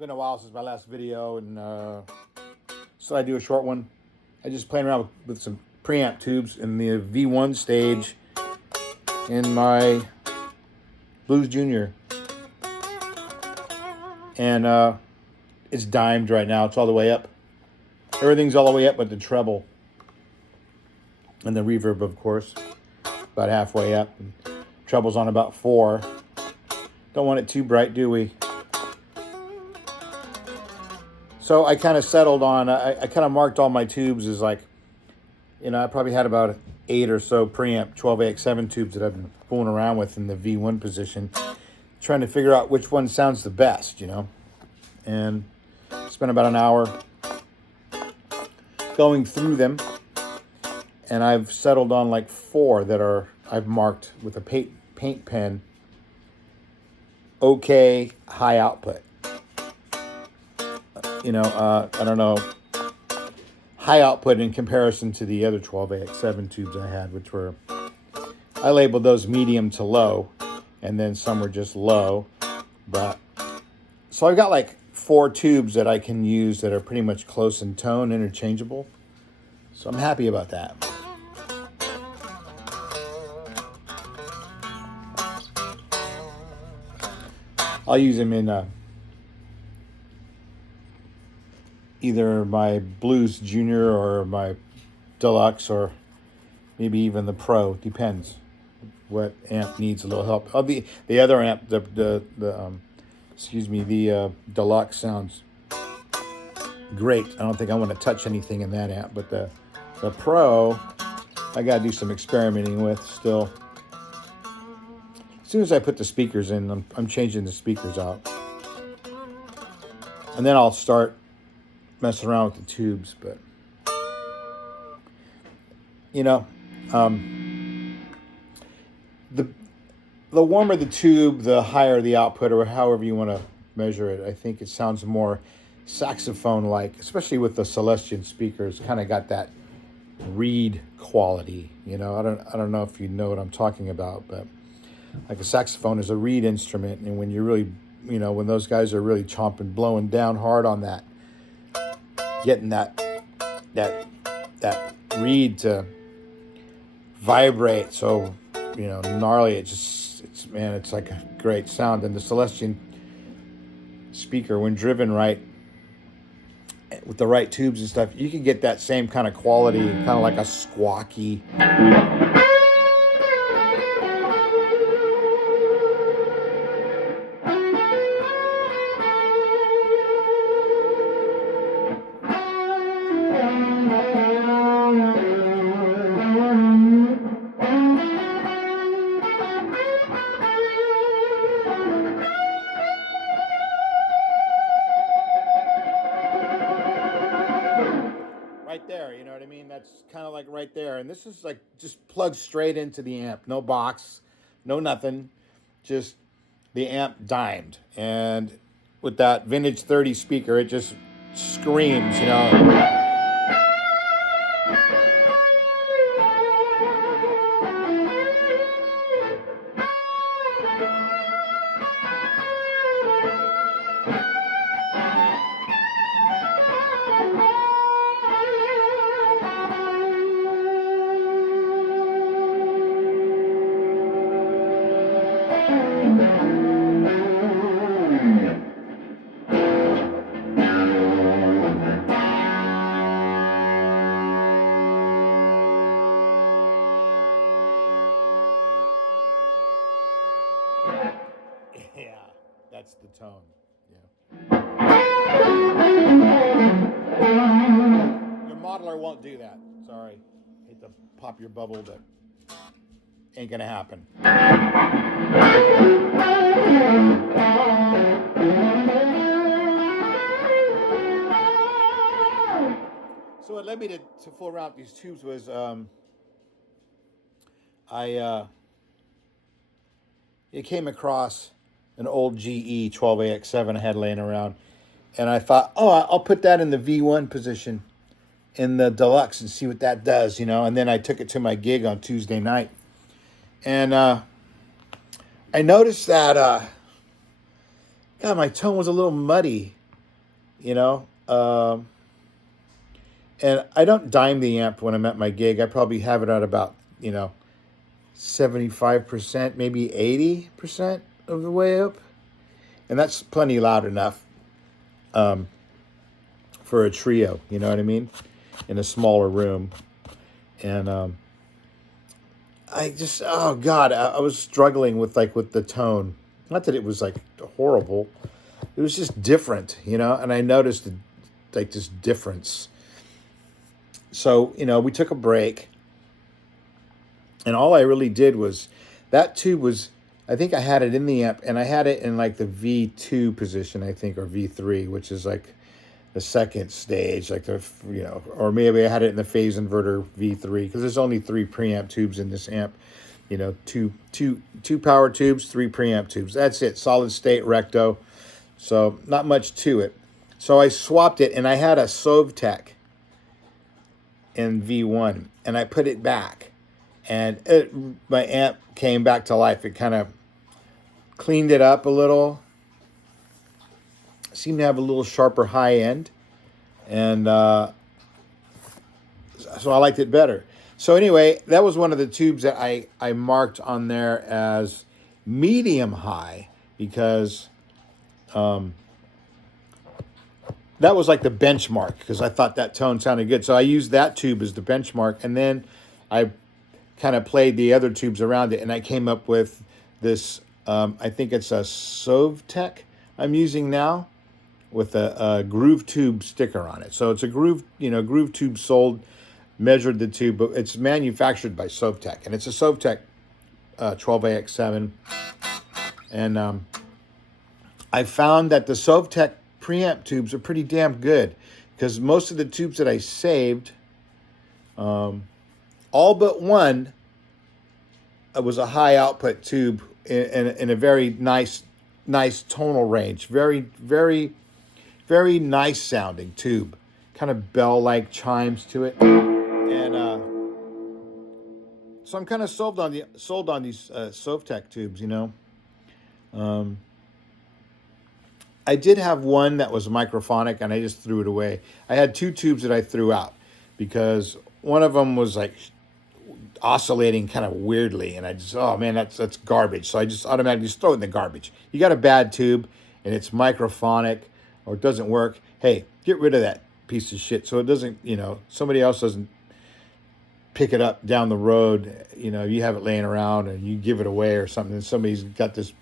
been a while since my last video, and so I do a short one. I just playing around with some preamp tubes in the V1 stage in my Blues Junior, and it's dimed right now. It's all the way up. Everything's all the way up but the treble and the reverb, of course, about halfway up. And treble's on about 4. Don't want it too bright, do we? So I kind of settled on, I kind of marked all my tubes as like, I probably had about 8 or so preamp 12AX7 tubes that I've been fooling around with in the V1 position, trying to figure out which one sounds the best, and spent about an hour going through them, and I've settled on like 4 that I've marked with a paint pen. Okay, high output. I don't know, high output in comparison to the other 12AX7 tubes I had, which were, I labeled those medium to low, and then some were just low. But so I've got like 4 tubes that I can use that are pretty much close in tone, interchangeable. So I'm happy about that. I'll use them in either my Blues Junior or my Deluxe, or maybe even the Pro. Depends what amp needs a little help. Oh, the other amp, the Deluxe sounds great. I don't think I want to touch anything in that amp, but the Pro, I got to do some experimenting with still. As soon as I put the speakers in, I'm changing the speakers out, and then I'll start messing around with the tubes. But the warmer the tube, the higher the output, or however you want to measure it. I think it sounds more saxophone-like, especially with the Celestion speakers. Kind of got that reed quality. I don't know if you know what I'm talking about, but like a saxophone is a reed instrument, and when you're really, when those guys are really chomping, blowing down hard on that, getting that reed to vibrate so gnarly, it's like a great sound. And the Celestion speaker, when driven right with the right tubes and stuff, you can get that same kind of quality, kind of like a squawky. Right there, you know what I mean? That's kind of like right there. And this is like just plugged straight into the amp. No box, no nothing. Just the amp dimed. And with that vintage 30 speaker, it just screams, Yeah, that's the tone. Yeah. Your modeler won't do that. Sorry. Hate to pop your bubble, but ain't gonna happen. So what led me to fool around with these tubes was it came across an old GE 12AX7 I had laying around, and I thought, I'll put that in the V1 position in the Deluxe and see what that does, and then I took it to my gig on Tuesday night, and I noticed that God, my tone was a little muddy. you know. And I don't dime the amp when I'm at my gig. I probably have it at about, 75%, maybe 80% of the way up. And that's plenty loud enough um, for a trio, you know what I mean? In a smaller room. And I just, oh God, I was struggling with the tone. Not that it was like horrible. It was just different, and I noticed like this difference. So, we took a break, and all I really did was that tube was, I think I had it in the amp, and I had it in like the V2 position, I think, or V3, which is like the second stage, like or maybe I had it in the phase inverter V3, because there's only 3 preamp tubes in this amp. Two power tubes, 3 preamp tubes. That's it, solid state recto. So not much to it. So I swapped it, and I had a Sovtech in V1, and I put it back, and my amp came back to life. It kind of cleaned it up a little. Seemed to have a little sharper high end, and so I liked it better. So anyway, that was one of the tubes that I marked on there as medium high, because that was like the benchmark, because I thought that tone sounded good. So I used that tube as the benchmark, and then I kind of played the other tubes around it, and I came up with this, I think it's a Sovtech I'm using now, with a groove tube sticker on it. So it's a groove tube sold, measured the tube, but it's manufactured by Sovtech, and it's a Sovtech 12AX7. And I found that the Sovtech preamp tubes are pretty damn good, because most of the tubes that I saved, all but one, was a high output tube in a very nice tonal range, very very very nice sounding tube, kind of bell like chimes to it, and so I'm kind of sold on these Sovtech tubes, I did have one that was microphonic, and I just threw it away. I had 2 tubes that I threw out, because one of them was like oscillating kind of weirdly, and I just, oh man, that's garbage. So I just automatically just throw it in the garbage. You got a bad tube and it's microphonic, or it doesn't work, hey, get rid of that piece of shit, so it doesn't, somebody else doesn't pick it up down the road. You have it laying around and you give it away or something, and somebody's got this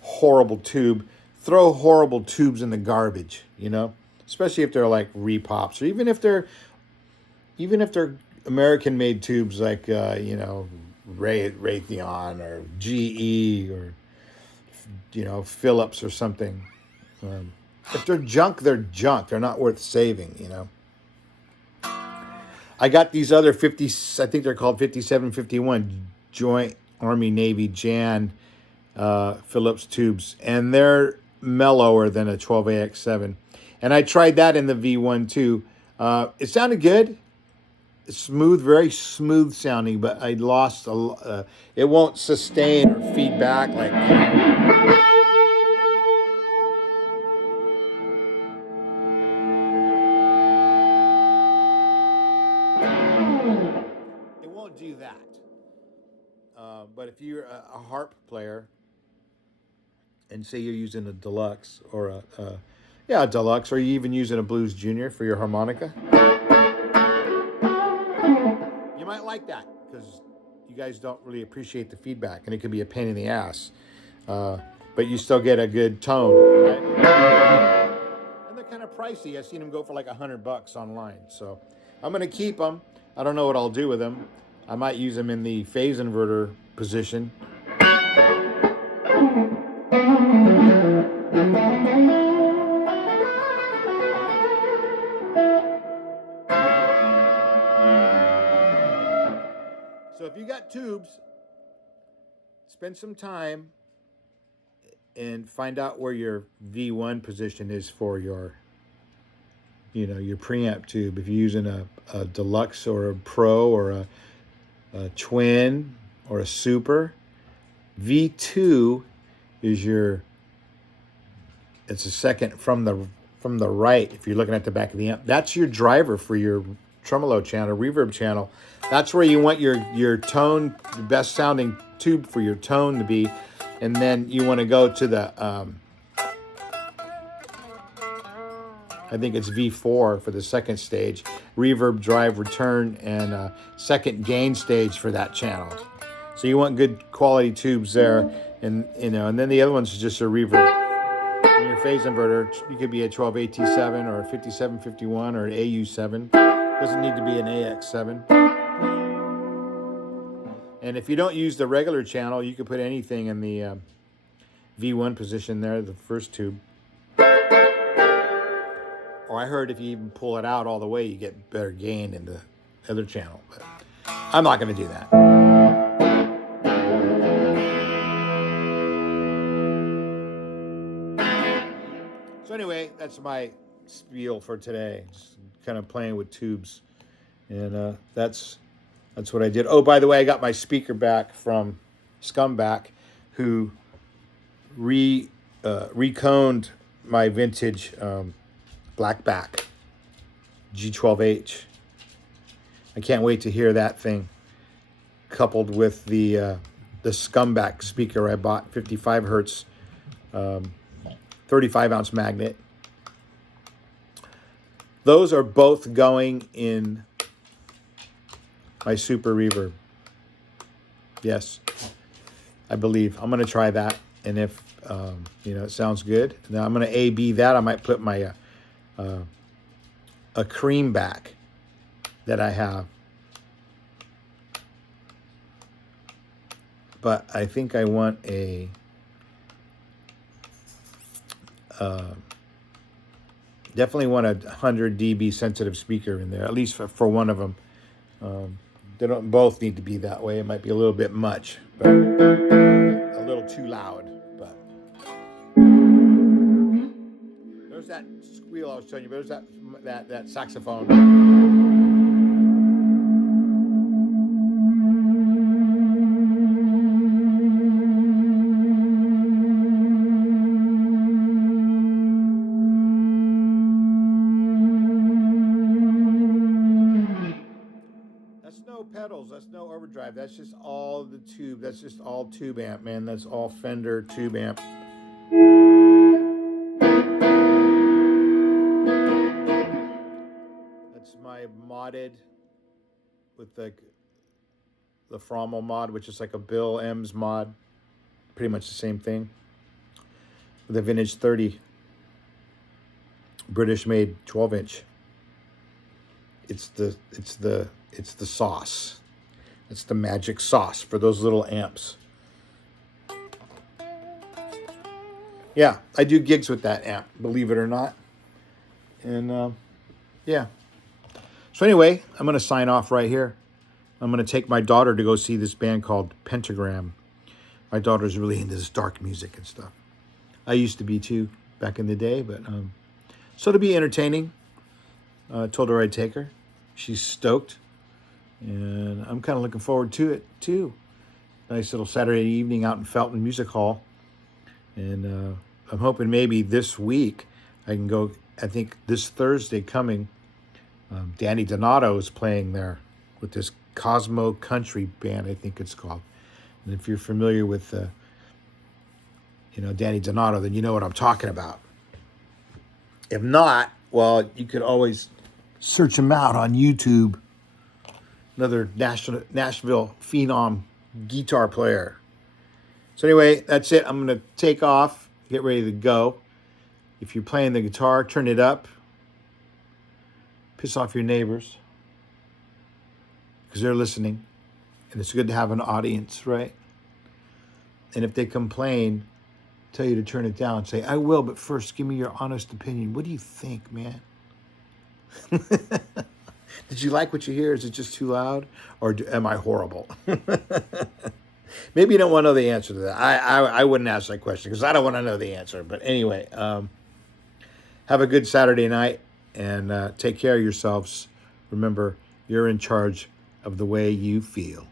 horrible tube. Throw horrible tubes in the garbage, especially if they're like repops, or even if they're American made tubes, like Raytheon or GE, or Philips or something. If they're junk, they're junk. They're not worth saving. I got these other 50, I think they're called 5751 Joint Army Navy Jan Philips tubes, and they're mellower than a 12AX7. And I tried that in the V1 too. It sounded good. Smooth, very smooth sounding, but I lost it won't sustain or feedback like. It won't do that. But if you're a harp player, and say you're using a deluxe, or a deluxe, or you even using a Blues Junior for your harmonica, you might like that, because you guys don't really appreciate the feedback, and it can be a pain in the ass. But you still get a good tone, right? And they're kind of pricey. I've seen them go for like $100 online. So I'm gonna keep them. I don't know what I'll do with them. I might use them in the phase inverter position. So if you got tubes, spend some time and find out where your V1 position is for your preamp tube. If you're using a deluxe or a pro, or a twin, or a super, V2 is it's a second from from the right, if you're looking at the back of the amp, that's your driver for your tremolo channel, reverb channel. That's where you want your tone, the best sounding tube for your tone to be. And then you want to go to the, I think it's V4 for the second stage, reverb, drive, return, and second gain stage for that channel. So you want good quality tubes there. And, and then the other one's just a reverb. In your phase inverter, you could be a 12AT7 or a 5751 or an AU7. Doesn't need to be an AX7. And if you don't use the regular channel, you could put anything in the V1 position there, the first tube. Or I heard if you even pull it out all the way, you get better gain in the other channel. But I'm not going to do that. So anyway, that's my spiel for today. Just kind of playing with tubes. And that's what I did. Oh, by the way, I got my speaker back from Scumbag, who reconed my vintage Blackback G12H. I can't wait to hear that thing coupled with the Scumbag speaker I bought, 55 hertz, 35 ounce magnet. Those are both going in my Super Reverb. Yes, I believe. I'm going to try that. And if, it sounds good, now I'm going to A-B that. I might put my a cream back that I have. But I think I want a definitely want a 100 dB sensitive speaker in there, at least for one of them. They don't both need to be that way. It might be a little bit much, but a little too loud. But there's that squeal I was telling you. There's that saxophone. Pedals, that's no overdrive, that's just all the tube, that's just all tube amp, man. That's all Fender tube amp. That's my modded with the Frommel mod, which is like a Bill M's mod, pretty much the same thing, with a vintage 30 British made 12-inch. It's the sauce. It's the magic sauce for those little amps. Yeah, I do gigs with that amp, believe it or not. And yeah. So anyway, I'm going to sign off right here. I'm going to take my daughter to go see this band called Pentagram. My daughter's really into this dark music and stuff. I used to be too back in the day, but so to be entertaining, told her I'd take her. She's stoked. And I'm kind of looking forward to it, too. Nice little Saturday evening out in Felton Music Hall. And I'm hoping maybe this week I can go. I think this Thursday coming, Danny Donato is playing there with this Cosmo Country band, I think it's called. And if you're familiar with, Danny Donato, then you know what I'm talking about. If not, well, you could always search him out on YouTube. Another Nashville phenom guitar player. So anyway, that's it. I'm going to take off, get ready to go. If you're playing the guitar, turn it up. Piss off your neighbors, because they're listening. And it's good to have an audience, right? And if they complain, tell you to turn it down. Say, I will, but first give me your honest opinion. What do you think, man? Did you like what you hear? Is it just too loud? Or am I horrible? Maybe you don't want to know the answer to that. I wouldn't ask that question because I don't want to know the answer. But anyway, have a good Saturday night and take care of yourselves. Remember, you're in charge of the way you feel.